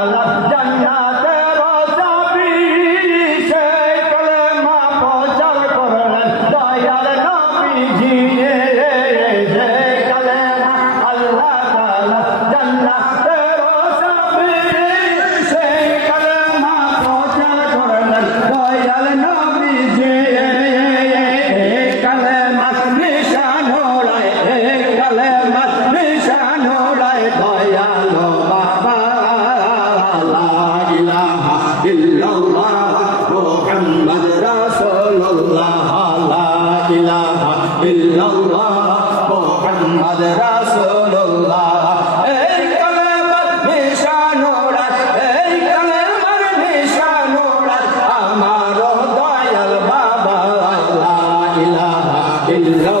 Allah ইলাহা